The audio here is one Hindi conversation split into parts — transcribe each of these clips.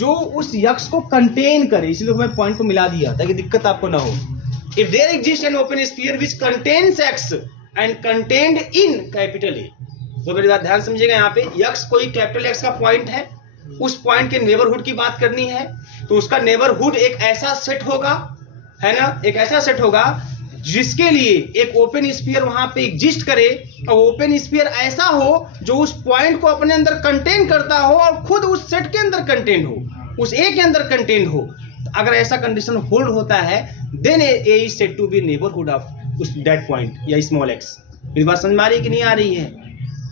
जो उस यक्स को कंटेन करे, इसलिए मैं पॉइंट को मिला दिया ताकि दिक्कत आपको ना हो। If there exist an open sphere which contains X and contained in capital A, तो मेरी बात ध्यान समझिएगा, यहाँ पे यक्स कोई कैपिटल एक्स का पॉइंट है, उस पॉइंट के नेबरहुड की बात करनी है, तो उसका नेबरहुड एक ऐसा सेट होगा, है ना, एक ऐसा सेट होगा जिसके लिए एक ओपन स्फीयर वहां पे एग्जिस्ट करे, और ओपन स्फीयर ऐसा हो जो उस पॉइंट को अपने अंदर कंटेन करता हो और खुद उस सेट के अंदर कंटेन हो, उस ए के अंदर कंटेन हो। तो अगर ऐसा कंडीशन होल्ड होता है then A is said to be neighbourhood of उस दैट पॉइंट या स्मॉल एक्स। मेरी बात समझ में आ रही है कि नहीं आ रही है?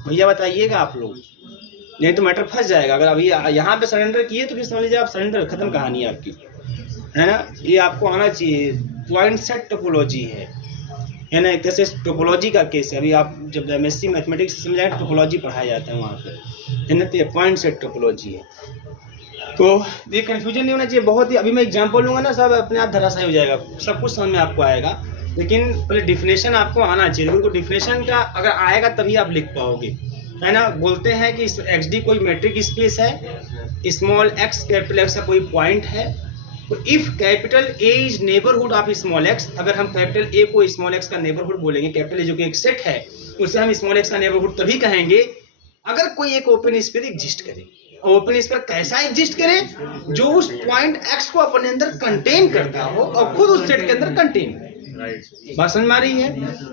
भैया बताइएगा आप लोग, नहीं तो मैटर फंस जाएगा। अगर अभी यहाँ पे सरेंडर किए तो फिर समझ लीजिए आप सरेंडर, खत्म कहानी आपकी, है ना। ये आपको आना चाहिए, पॉइंट सेट टोपोलॉजी है ना, एक तरह से टोपोलॉजी का केस है। अभी आप जब एमएससी मैथमेटिक्स समझाएं टोपोलॉजी पढ़ाया जाता है वहाँ पे, है ना, तो ये पॉइंट सेट टोपोलॉजी है। तो ये कन्फ्यूजन नहीं होना चाहिए बहुत ही। अभी मैं एग्जांपल लूँगा ना, सब अपने आप धराशायी हो जाएगा, सब कुछ समझ में आपको आएगा, लेकिन पहले डिफिनेशन आपको आना चाहिए। उनको डिफिनेशन का अगर आएगा तभी आप लिख पाओगे, है ना। बोलते हैं कि एक्स डी कोई मैट्रिक स्पेस है, स्मॉल एक्स कैपिटल एक्स का कोई पॉइंट है, तो if capital A is neighbourhood of small x, अगर हम कैपिटल ए को स्मॉल एक्स का नेबरहुड बोलेंगे, कैपिटल ए जो कि एक सेट है उसे हम स्मॉल एक्स का नेबरहुड तभी कहेंगे अगर कोई एक ओपन स्फीयर एग्जिस्ट करे। ओपन स्फीयर कैसा एग्जिस्ट करे? जो उस पॉइंट एक्स को अपने अंदर कंटेन करता हो और खुद उस सेट के अंदर कंटेन हो। बात समझ में आ रही है?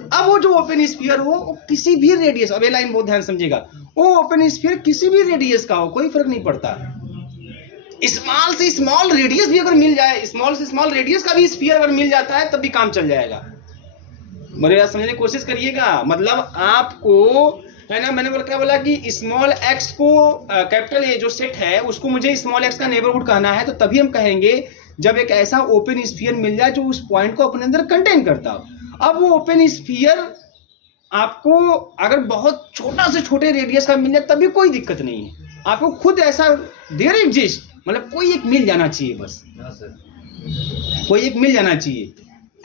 अब वो जो ओपन स्फीयर हो वो किसी भी रेडियस, अब ये लाइन बहुत ध्यान समझिएगा, वो ओपन स्फीयर किसी भी रेडियस का हो, कोई फर्क नहीं पड़ता। स्मॉल से स्मॉल रेडियस भी अगर मिल जाए, स्मॉल से स्मॉल रेडियस का भी स्फीयर अगर मिल जाता है तब भी काम चल जाएगा। मेरे बात समझने की कोशिश करिएगा। मतलब आपको, है ना, मैंने क्या बोला कि स्मॉल एक्स को कैपिटल ए जो सेट है उसको मुझे स्मॉल एक्स का नेबरहुड कहना है, तो तभी हम कहेंगे जब एक ऐसा ओपन स्फीयर मिल जाए जो उस पॉइंट को अपने अंदर कंटेन करता हो। अब वो ओपन स्फीयर आपको अगर बहुत छोटा से छोटे रेडियस का मिल जाए तभी कोई दिक्कत नहीं है, आपको खुद ऐसा देयर एग्जिस्ट, मतलब कोई एक मिल जाना चाहिए, बस कोई एक मिल जाना चाहिए,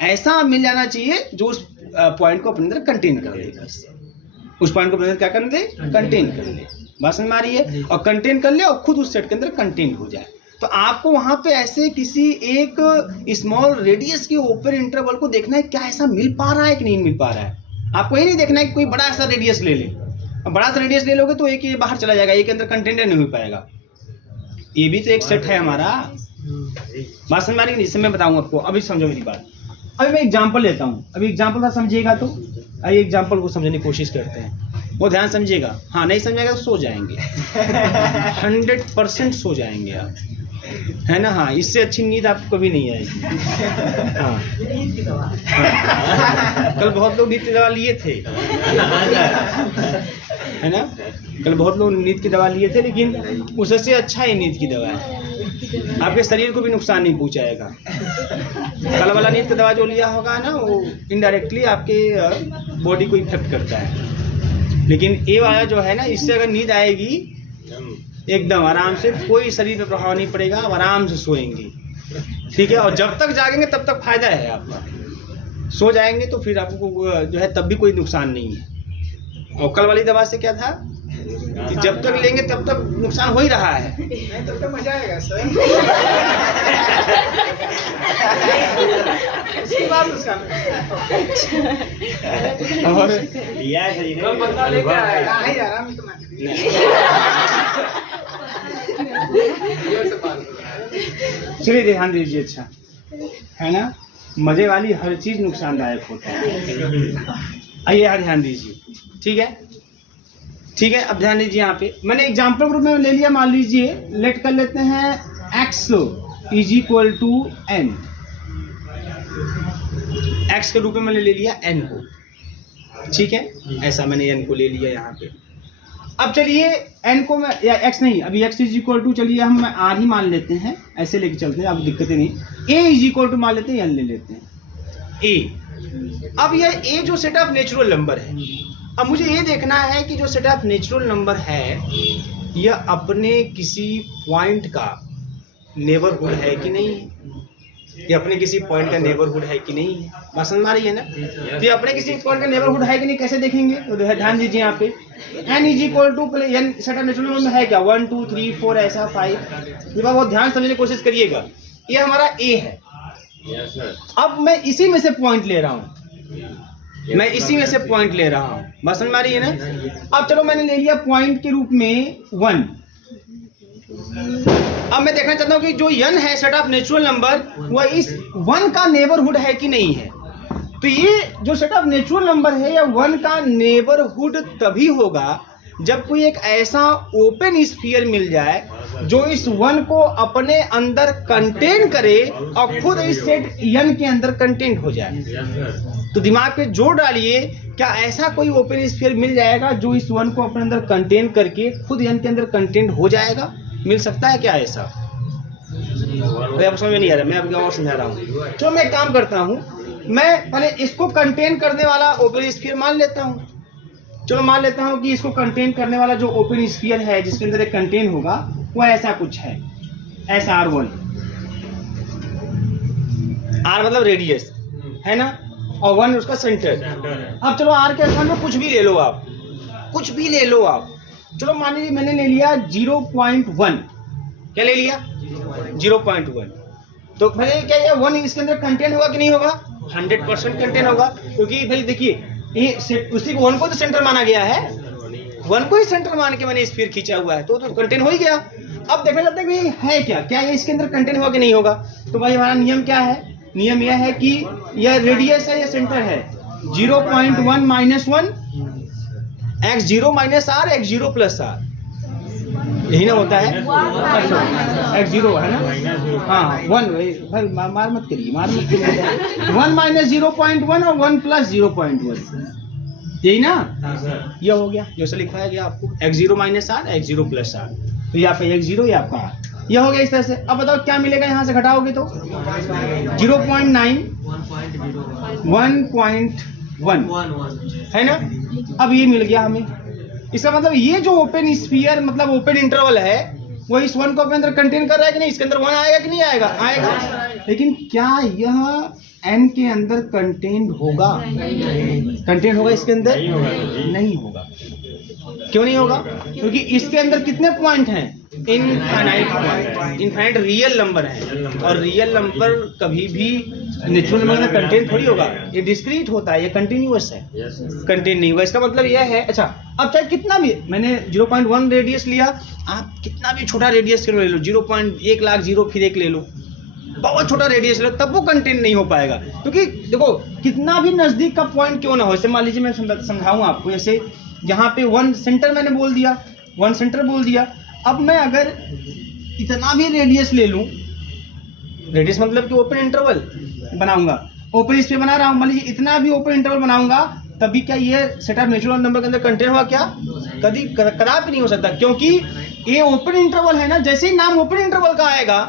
ऐसा मिल जाना चाहिए जो उस पॉइंट को अपने अंदर कंटेन कर ले, बस उस पॉइंट को अपने अंदर क्या कर दे, कंटेन कर ले। बात समझ में आ रही है? और कंटेन कर ले और खुद उस सेट के अंदर कंटेन हो जाए। तो आपको वहां पे ऐसे किसी एक स्मॉल रेडियस के ओपन इंटरवल को देखना है, क्या ऐसा मिल पा रहा है कि नहीं मिल पा रहा है। आपको ये नहीं देखना है कि कोई बड़ा सा रेडियस ले ले, बड़ा सा रेडियस ले लोगे तो एक ये बाहर चला जाएगा, एक के अंदर कंटेंट नहीं हो पाएगा। ये भी तो एक सेट है हमारा। बात समझ में आ रही है? इससे मैं बताऊंगा आपको, अभी समझो मेरी बात। अभी मैं एग्जांपल लेता हूँ, अभी एग्जांपल का समझिएगा, तो आइए एग्जांपल को समझने की कोशिश करते हैं, वो ध्यान समझिएगा। हाँ, नहीं समझेगा तो सो जाएंगे 100% सो जाएंगे आप, है ना। हाँ, इससे अच्छी नींद आपको कभी नहीं आएगी। हाँ, कल बहुत लोग नींद की दवा लिए थे, है ना, कल बहुत लोग नींद की दवा लिए थे, लेकिन उससे अच्छा ही नींद की दवा है, आपके शरीर को भी नुकसान नहीं पहुंचाएगा। कल वाला नींद की दवा जो लिया होगा ना, वो इनडायरेक्टली आपके बॉडी को इफेक्ट करता है, लेकिन ये वाला जो है ना, इससे अगर नींद आएगी एकदम आराम से, कोई शरीर पे प्रभाव नहीं पड़ेगा, आप आराम से सोएंगे, ठीक है। और जब तक जागेंगे तब तक फायदा है आपका, सो जाएंगे तो फिर आपको जो है तब भी कोई नुकसान नहीं है। और कल वाली दवा से क्या था कि जब तक लेंगे तब तक नुकसान हो ही रहा है, नहीं तब तक मजा आएगा सर। उसके बाद नुकसान और चलिए ध्यान दीजिए, अच्छा है ना, मजे वाली हर चीज नुकसानदायक होता है। आइए यहाँ ध्यान दीजिए, ठीक है, ठीक है। अब ध्यान दीजिए, यहाँ पे मैंने एग्जाम्पल के रूप में ले लिया, मान लीजिए लेट कर लेते हैं x is equal to n, x के रूप में मैंने ले लिया n को, ठीक है, ऐसा मैंने n को ले लिया यहाँ पे। अब चलिए n को मैं, या x नहीं, अभी x इज इक्वल टू, चलिए हम r ही मान लेते हैं, ऐसे लेके चलते हैं, अब दिक्कतें नहीं। a इज इक्वल टू मान लेते हैं, n ले लेते हैं a। अब यह a जो सेट ऑफ नेचुरल नंबर है, अब मुझे ये देखना है कि जो सेट ऑफ नेचुरल नंबर है यह अपने किसी पॉइंट का नेबरहुड है कि नहीं, ये अपने किसी पॉइंट का नेबरहुड है कि नहीं है, बात समझ में आ रही है ना। तो ये अपने किसी पॉइंट का नेबरहुड है कि नहीं कैसे देखेंगे, तो ध्यान दीजिए यहाँ पे n is equal to n set of natural number में है क्या 1 2 3 4 ऐसा 5, ये बात बहुत ध्यान समझने की कोशिश करिएगा। ये हमारा a है, अब मैं इसी में से पॉइंट ले रहा हूँ, मैं इसी में से पॉइंट ले रहा हूँ, बात समझ में आ रही है ना। अब चलो मैंने ले लिया पॉइंट के रूप में 1, अब मैं देखना चाहता हूँ कि जो n है सेट ऑफ नेचुरल नंबर वह इस 1 का नेबरहुड है कि नहीं है। तो ये जो सेट ऑफ नेचुरल नंबर है या 1 का नेबरहुड तभी होगा जब कोई एक ऐसा ओपन स्फीयर मिल जाए जो इस 1 को अपने अंदर कंटेन करे और खुद इस सेट n के अंदर कंटेंट हो जाए। तो दिमाग पे जोर डालिए, क्या ऐसा कोई ओपन स्फीयर मिल जाएगा जो इस 1 को अपने अंदर कंटेन करके खुद n के अंदर कंटेंट हो जाएगा, मिल सकता है क्या ऐसा? तो अब समझ में नहीं आ रहा, मैं आपको और समझा रहा हूँ। तो मैं एक काम करता हूँ, मैं पहले इसको कंटेन करने वाला ओपन स्फीयर मान लेता हूँ। चलो मान लेता हूँ कि इसको कंटेन करने वाला जो ओपन स्फीयर है जिसके अंदर एक कंटेन होगा वो ऐसा कुछ है, ऐसा R1, R मतलब रेडियस है ना, और 1 उसका सेंटर। अब चलो R के स्थान में कुछ भी ले लो आप, कुछ भी ले लो आप। चलो मान लीजिए मैंने ले लिया 0.1, क्या ले लिया 0.1, तो भाई क्या ये 1 इसके अंदर कंटेंट होगा कि नहीं होगा? 100% कंटेंट होगा, क्योंकि भाई देखिए ये उसी को 1 को तो सेंटर माना गया है, 1 को ही सेंटर मान के मैंने स्फीयर खींचा हुआ है, तो कंटेंट हो ही गया। अब देखा जाता है कि है क्या ये इसके अंदर कंटेंट होगा कि नहीं होगा। तो भाई हमारा नियम क्या है, नियम यह है कि यह रेडियस है या सेंटर है, 0.1 minus 1 x0 minus r x0 plus r, यही ना होता है x0 है ना, हाँ 1 भाई मार मत करिए 1 माइनस 0.1 और 1 प्लस 0.1, यही ना, ये हो गया जैसे लिखवाया गया आपको x0 minus r x0 plus r, तो यहाँ पे x0 ये आपका r, यह हो गया इस तरह से। अब बताओ क्या मिलेगा यहाँ से घटाओगे तो 0.9 1.1 है ना। अब ये मिल गया हमें, इसका मतलब ये जो ओपन स्फीयर मतलब ओपन इंटरवल है वो इस 1 को अपने अंदर कंटेन कर रहा है कि नहीं, इसके अंदर 1 आएगा कि नहीं आएगा, आएगा। लेकिन क्या यह n के अंदर कंटेन होगा, कंटेन होगा इसके अंदर? नहीं होगा। क्यों नहीं होगा? क्योंकि इसके अंदर कितने पॉइंट हैं, infinite point, infinite real number है, और रियल नंबर कभी भी नेचुरल नंबर में कंटेंट थोड़ी होगा, ये डिस्क्रीट होता है, ये कंटिन्यूअस है, कंटेंट नहीं होगा। इसका मतलब यह है, अच्छा अब चाहे कितना भी, मैंने 0.1 रेडियस लिया, आप कितना भी छोटा रेडियस ले लो, 0.1 लाख 0 फिर 1 ले लो, बहुत छोटा रेडियस लो, तब वो कंटेंट नहीं हो पाएगा। क्योंकि देखो कितना भी नजदीक का पॉइंट क्यों ना हो, जैसे मान लीजिए मैं समझाऊं आपको, जैसे यहाँ पे 1 सेंटर मैंने बोल दिया, 1 सेंटर बोल दिया। अब मैं अगर इतना भी रेडियस ले लूं, रेडियस मतलब कि ओपन इंटरवल बनाऊंगा, ओपन स्पेस बना रहा हूं, मान लीजिए इतना भी ओपन इंटरवल बनाऊंगा, तभी क्या ये सेट ऑफ नेचुरल नंबर के अंदर कंटेंट होगा क्या? कभी कदापि नहीं हो सकता, क्योंकि ये ओपन इंटरवल है ना। जैसे ही नाम ओपन इंटरवल का आएगा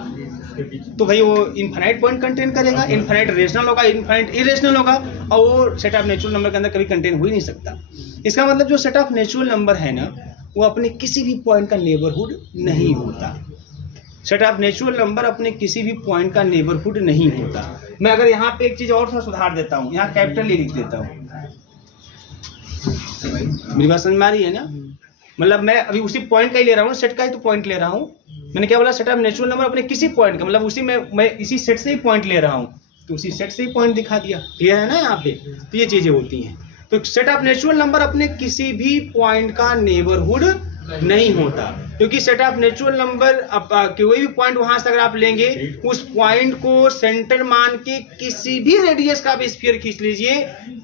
तो भाई वो इनफाइनाइट पॉइंट कंटेन करेगा, इनफाइनाइट रेशनल होगा, इनफाइनाइट इरेशनल होगा, और वो सेट ऑफ नेचुरल नंबर के अंदर कभी कंटेन हो ही नहीं सकता। इसका मतलब जो सेट ऑफ नेचुरल नंबर है ना, वो अपने किसी भी पॉइंट का नेबरहुड नहीं होता। सेट ऑफ नेचुरल नंबर अपने किसी भी पॉइंट का नेबरहुड नहीं होता। मैं अगर यहाँ पे एक चीज और सा सुधार देता हूँ, यहाँ कैपिटल ए लिख देता हूँ, मेरी बात समझ में आ रही है ना। मतलब मैं अभी उसी पॉइंट का ही ले रहा हूँ, सेट का ही तो पॉइंट ले रहा हूँ। मैंने क्या बोला, सेट ऑफ नेचुरल नंबर अपने किसी पॉइंट का, मतलब उसी में मैं इसी सेट से ही पॉइंट ले रहा हूँ, तो उसी सेट से ही पॉइंट दिखा दिया, क्लियर है ना यहाँ पे। तो ये चीजें होती हैं। तो सेट ऑफ नेचुरल नंबर अपने किसी भी पॉइंट का नेबरहुड नहीं होता, क्योंकि सेट ऑफ नेचुरल नंबर कोई भी पॉइंट वहां से अगर आप लेंगे, उस पॉइंट को सेंटर मान के किसी भी रेडियस का भी स्फीयर खींच लीजिए,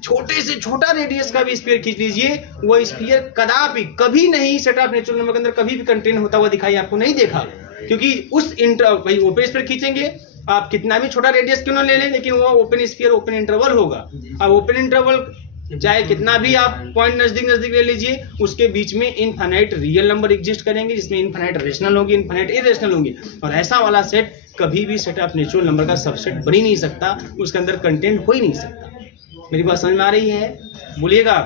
छोटे से छोटा रेडियस का भी स्फीयर खींच लीजिए, वो स्फीयर कदापि कभी नहीं सेट ऑफ नेचुरल नंबर के अंदर कभी भी कंटेन होता हुआ दिखाई आपको नहीं देखा। क्योंकि उस भाई ओपन स्फीयर खींचेंगे, आप कितना भी छोटा रेडियस क्यों ना ले लें, लेकिन वो ओपन स्फीयर ओपन इंटरवल होगा। अब ओपन इंटरवल चाहे कितना भी आप पॉइंट नजदीक नजदीक ले लीजिए, उसके बीच में इनफाइनाइट रियल नंबर एग्जिस्ट करेंगे, जिसमें इनफाइनाइट रेशनल होंगे, इनफाइनाइट इरेशनल होंगे, और ऐसा वाला सेट कभी भी सेट ऑफ नेचुरल नंबर का सबसेट बन ही नहीं सकता, उसके अंदर कंटेंट हो ही नहीं सकता। मेरी बात समझ में आ रही है? बोलिएगा।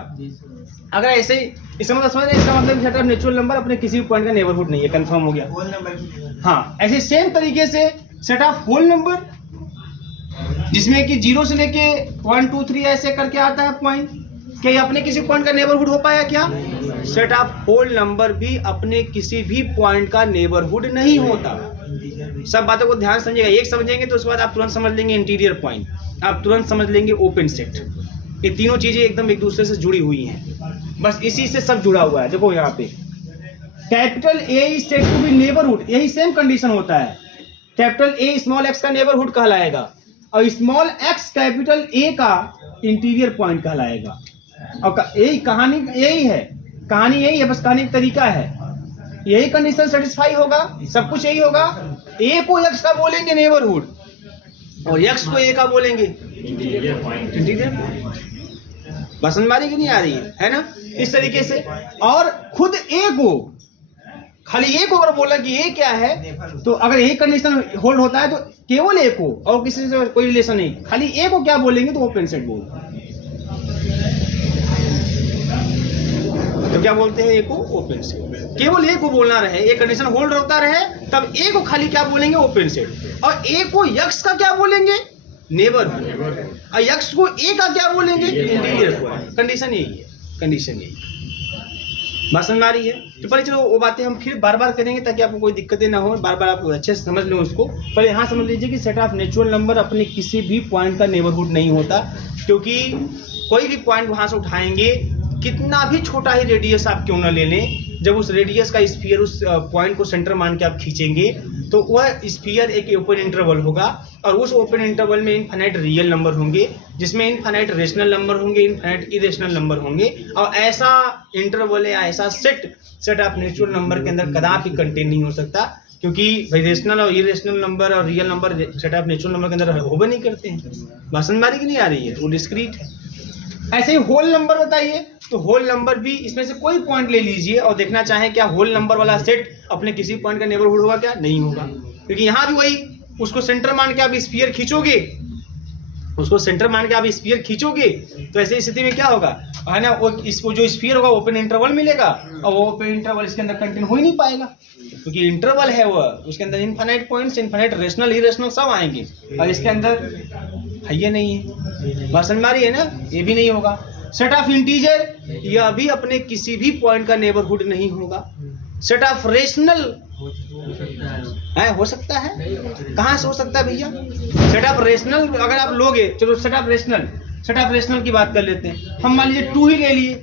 अगर ऐसे ही इसका मतलब समझ, इसका मतलब सेट ऑफ नेचुरल नंबर अपने किसी भी पॉइंट का नेबरहुड नहीं है, कंफर्म हो गया। हाँ, ऐसे सेम तरीके से सेट ऑफ होल नंबर जिसमें कि 0 से लेके 1 2 3 ऐसे करके आता है पॉइंट। क्या ये अपने किसी पॉइंट का नेबरहुड हो पाया क्या? सेट ऑफ होल नंबर भी अपने किसी भी पॉइंट का नेबरहुड नहीं होता। सब बातों को ध्यान समझिएगा, एक समझेंगे तो उसके बाद आप तुरंत समझ लेंगे इंटीरियर पॉइंट, आप तुरंत समझ लेंगे ओपन सेट। ये तीनों चीजें एकदम एक दूसरे से जुड़ी हुई हैं, बस इसी से सब जुड़ा हुआ है। देखो यहाँ पे capital A is said to be neighbourhood, यही सेम कंडीशन होता है। कैपिटल ए स्मॉल एक्स का नेबरहुड कहलाएगा और स्मॉल एक्स कैपिटल ए का इंटीरियर पॉइंट कहलाएगा। और यही कहानी यही है, कहानी यही है, बस कहानी का तरीका है। यही कंडीशन सेटिस्फाई होगा, सब कुछ यही होगा। ए को एक्स का बोलेंगे नेबरहुड और एक्स को ए का बोलेंगे इंटीरियर पॉइंट। बस समझ की नहीं आ रही है ना? इस तरीके से। और खुद ए को, खाली ए को अगर बोला कि ए क्या है, तो अगर यही कंडीशन होल्ड होता है तो केवल ए को और किसी से कोई रिलेशन नहीं, खाली ए को क्या बोलेंगे तो ओपन सेट बोल। तो क्या बोलते हैं? ए को ओपन सेट। केवल ए को बोलना रहे, एक कंडीशन होल्ड होता रहे, तब ए को खाली क्या बोलेंगे? Open set. और ए को यक्स का क्या बोलेंगे? नेबरहुड। और यक्स को ए का क्या बोलेंगे? Interior point. कंडीशन यही है, कंडीशन यही है। बात समझ में आ रही है? तो पहले चलो वो बातें हम फिर बार बार करेंगे ताकि आपको कोई दिक्कतें ना हो, बार बार आप अच्छे से समझ लो उसको। पहले यहाँ समझ लीजिए कि सेट ऑफ नेचुरल नंबर अपने किसी भी पॉइंट का नेबरहुड नहीं होता, क्योंकि कोई भी पॉइंट वहाँ से उठाएंगे, कितना भी छोटा ही रेडियस आप क्यों ना ले लें, जब उस रेडियस का स्फीयर उस पॉइंट को सेंटर मान के आप खींचेंगे तो वह स्फीयर एक ओपन इंटरवल होगा और उस ओपन इंटरवल में इनफाइनाइट रियल नंबर होंगे, जिसमें इनफाइनाइट रेशनल नंबर होंगे, इनफाइनाइट इरेशनल नंबर होंगे। और ऐसा इंटरवल या ऐसा सेट ऑफ नेचुरल नंबर के अंदर कदापि कंटेन नहीं हो सकता, क्योंकि भाई रेशनल और इरेशनल नंबर और real number set of natural number के अंदर होबे नहीं करते हैं। बात समझ की नहीं आ रही है? वो डिस्क्रीट है। ऐसे ही होल नंबर बताइए, तो होल नंबर भी इसमें से कोई पॉइंट ले लीजिए और देखना चाहें क्या होल नंबर वाला सेट अपने किसी पॉइंट का नेबरहुड होगा क्या? नहीं होगा, क्योंकि यहाँ भी वही, उसको सेंटर मान के आप स्फीयर खींचोगे, उसको सेंटर मान के आप स्फीयर खींचोगे तो ऐसी स्थिति में क्या होगा, है ना, वो इसको जो स्फीयर होगा ओपन इंटरवल मिलेगा और वो ओपन इंटरवल इसके अंदर कंटेन हो ही नहीं पाएगा, क्योंकि इंटरवल है वो, उसके अंदर infinite points, infinite rational irrational सब आएंगे और इसके अंदर है ये नहीं है। बात समझ में आ रही है ना? ये भी नहीं होगा। सेट ऑफ इंटीजर, यह भी अपने किसी भी पॉइंट का नेबरहुड नहीं होगा। सेट ऑफ रेशनल हो सकता है, कहाँ से हो सकता है भैया? सेट ऑफ रेशनल अगर आप लोगे, चलो सेट ऑफ रेशनल की बात कर लेते हैं। हम मान लीजिए 2 ही ले लिए,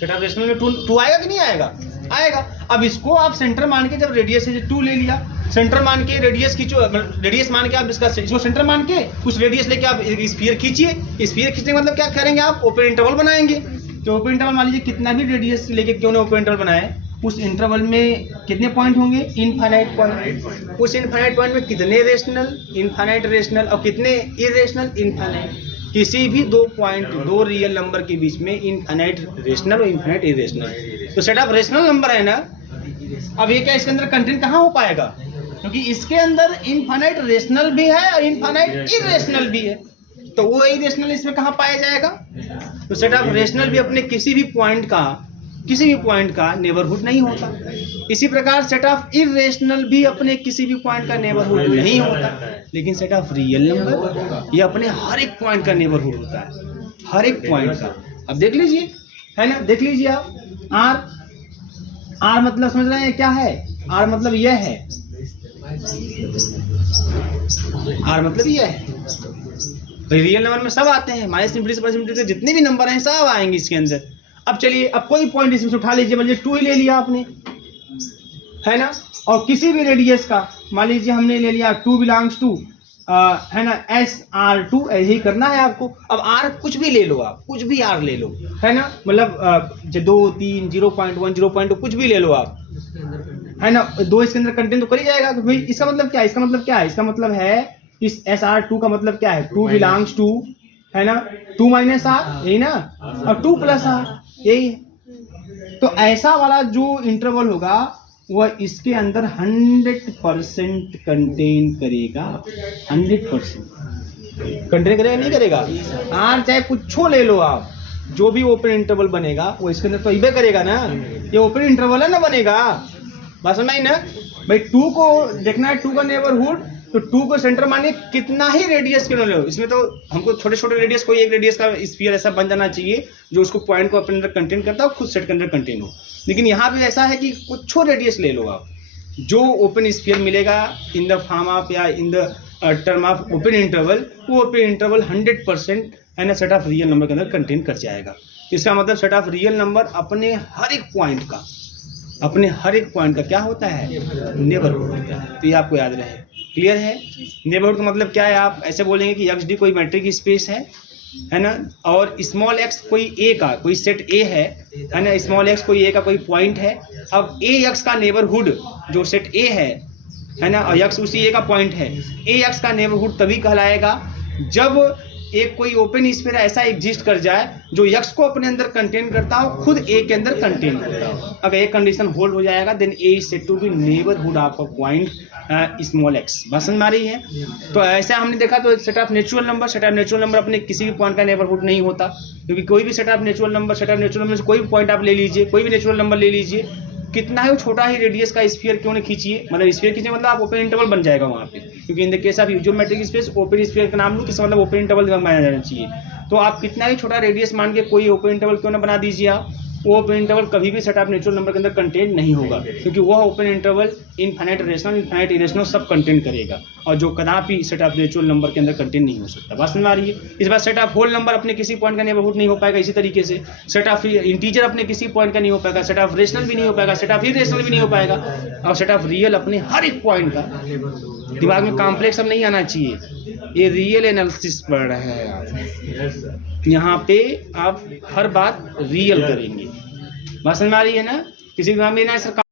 सेट ऑफ रेशनल में 2 आएगा कि नहीं आएगा? आएगा। अब इसको आप सेंटर मान के, जब रेडियस है 2 ले लिया, सेंटर मान के रेडियस खींचो, रेडियस मान के आप इसको सेंटर मान के उस रेडियस लेके आप स्फीयर खींचिए। स्फीयर खींचने का मतलब क्या करेंगे आप? ओपन इंटरवल बनाएंगे। तो ओपन इंटरवल मान लीजिए कितना भी रेडियस लेके क्यों ना ओपन इंटरवल बनाए, उस इंटरवल में कितने पॉइंट होंगे? Infinite point. उस इनफाइनाइट पॉइंट में कितने रेशनल? Infinite rational. और कितने इरेशनल? इनफाइनाइट। किसी भी 2 पॉइंट, 2 रियल नंबर के बीच में इनफाइनाइट रेशनल और इनफाइनाइट इरेशनल। तो सेट ऑफ रेशनल नंबर है ना, अब ये क्या इसके अंदर कंटेंट कहाँ हो पाएगा? क्योंकि इसके अंदर इनफाइनाइट रेशनल भी है और इनफाइनाइट इरेशनल भी है, तो वो इरेशनल इसमें कहाँ पाया जाएगा? तो सेट ऑफ रेशनल भी अपने किसी भी पॉइंट का नेबरहुड नहीं होता। इसी प्रकार सेट ऑफ इरेशनल भी अपने किसी भी पॉइंट का नेबरहुड नहीं होता। लेकिन सेट ऑफ रियल नंबर ये अपने हर एक पॉइंट का नेबरहुड होता है, हर एक पॉइंट का। अब देख लीजिए, है ना, देख लीजिए आप। आर मतलब समझ रहे हैं क्या है? आर मतलब यह है, आर मतलब यह है। रियल नंबर में सब आते हैं, माइनस इंफिनिटी से जितने भी नंबर हैं सब आएंगे इसके अंदर। अब चलिए, अब कोई पॉइंट इसमें से उठा लीजिए, मान लीजिए 2 ही ले लिया आपने, है ना, और किसी भी रेडियस का मान लीजिए हमने ले लिया 2 बिलोंग्स टू, है ना, SR2, ऐसे ही करना है आपको। अब R कुछ भी ले लो, आप कुछ भी R ले लो, है ना, मतलब 2 3 0.1 0.2 कुछ भी ले लो आप, है ना। 2 इसके अंदर कंटेंट तो कर ही जाएगा। तो भाई इसका मतलब क्या है? इसका मतलब क्या है? इसका मतलब है इस SR2 का मतलब क्या है? 2 बिलोंग्स टू, है ना, 2 माइनस R, यही ना, और 2 प्लस R, यही है। तो ऐसा वाला जो इंटरवल होगा वह इसके अंदर 100% कंटेन करेगा। 100% कंटेन करेगा, नहीं करेगा? आर चाहे कुछ ले लो आप, जो भी ओपन इंटरवल बनेगा वो इसके अंदर तो इबे करेगा ना। ये ओपन इंटरवल है ना बनेगा, बस समझ ना भाई। 2 को देखना है, 2 का नेबरहुड तो 2 को सेंटर मानिए कितना ही रेडियस क्यों ना लो, इसमें तो हमको छोटे छोटे रेडियस, कोई एक रेडियस का स्फीयर ऐसा बन जाना चाहिए जो उसको पॉइंट को अपने अंदर कंटेन करता हो, खुद सेट के अंदर कंटेन हो। लेकिन यहाँ पे ऐसा है कि कुछ रेडियस ले लो आप, जो ओपन स्फीयर मिलेगा इन द फॉर्म ऑफ या in the term of open interval, वो open interval 100% and set of real number के अंदर कंटेन कर जाएगा। इसका मतलब सेट ऑफ रियल नंबर अपने हर एक पॉइंट का क्या होता है, नेबरहुड होता है। तो ये आपको याद रहे, क्लियर है। नेबरहुड का मतलब क्या है, आप ऐसे बोलेंगे कि एक्स डी कोई मैट्रिक स्पेस है ना, और स्मॉल एक्स कोई ए का कोई सेट ए है ना, स्मॉल एक्स कोई ए का कोई पॉइंट है। अब ए एक्स का नेबरहुड जो सेट ए है ना, और एक्स उसी ए का पॉइंट है, ए एक्स का नेबरहुड तभी कहलाएगा जब एक कोई ओपन स्फीयर ऐसा एग्जिस्ट कर जाए जो एक्स को अपने अंदर कंटेन करता हो, खुद ए के अंदर कंटेन करता हो। अगर एक कंडीशन होल्ड हो जाएगा then A is said to be neighbourhood of a point small X. बात समझ में आ रही है। तो ऐसा हमने देखा, तो सेट ऑफ नेचुरल नंबर अपने किसी भी पॉइंट का नेबरहुड नहीं होता, क्योंकि कोई भी सेट ऑफ नेचुरल नंबर से कोई भी पॉइंट आप ले लीजिए, कोई भी नेचुरल नंबर ले लीजिए, कितना ही छोटा ही रेडियस का स्फीयर क्यों नहीं खींचिए, मतलब स्फीयर खींचे मतलब आप ओपन इंटरवल बन जाएगा वहाँ पे, क्योंकि in the case of geometric space open sphere का नाम लो, किसका मतलब ओपन इंटरवल बनाया जाना चाहिए। तो आप कितना ही छोटा रेडियस मान के कोई ओपन इंटरवल क्यों ना बना दीजिए आप, वो ओपन इंटरवल कभी भी सेट ऑफ नेचुरल नंबर के अंदर कंटेन नहीं होगा, क्योंकि वह open interval infinite rational infinite irrational सब कंटेन करेगा, और जो कदापि सेट ऑफ नेचुरल नंबर के अंदर कंटेन नहीं हो सकता। बात समझ में आ रही है। इस बार सेट ऑफ होल नंबर अपने किसी पॉइंट का नेबरहुड नहीं हो पाएगा। इसी तरीके से सेट ऑफ इंटीजर अपने किसी पॉइंट का नहीं हो पाएगा, सेट ऑफ रेशनल भी नहीं हो पाएगा, सेट ऑफ इरेशनल भी नहीं हो पाएगा, और सेट ऑफ रियल अपने हर एक पॉइंट का। दिमाग में कॉम्प्लेक्स अब नहीं आना चाहिए, ये रियल एनालिसिस पढ़ रहे हैं आप, यहाँ पे आप हर बात रियल करेंगे। बात समझ में आ रही है ना। किसी दिमाग में ना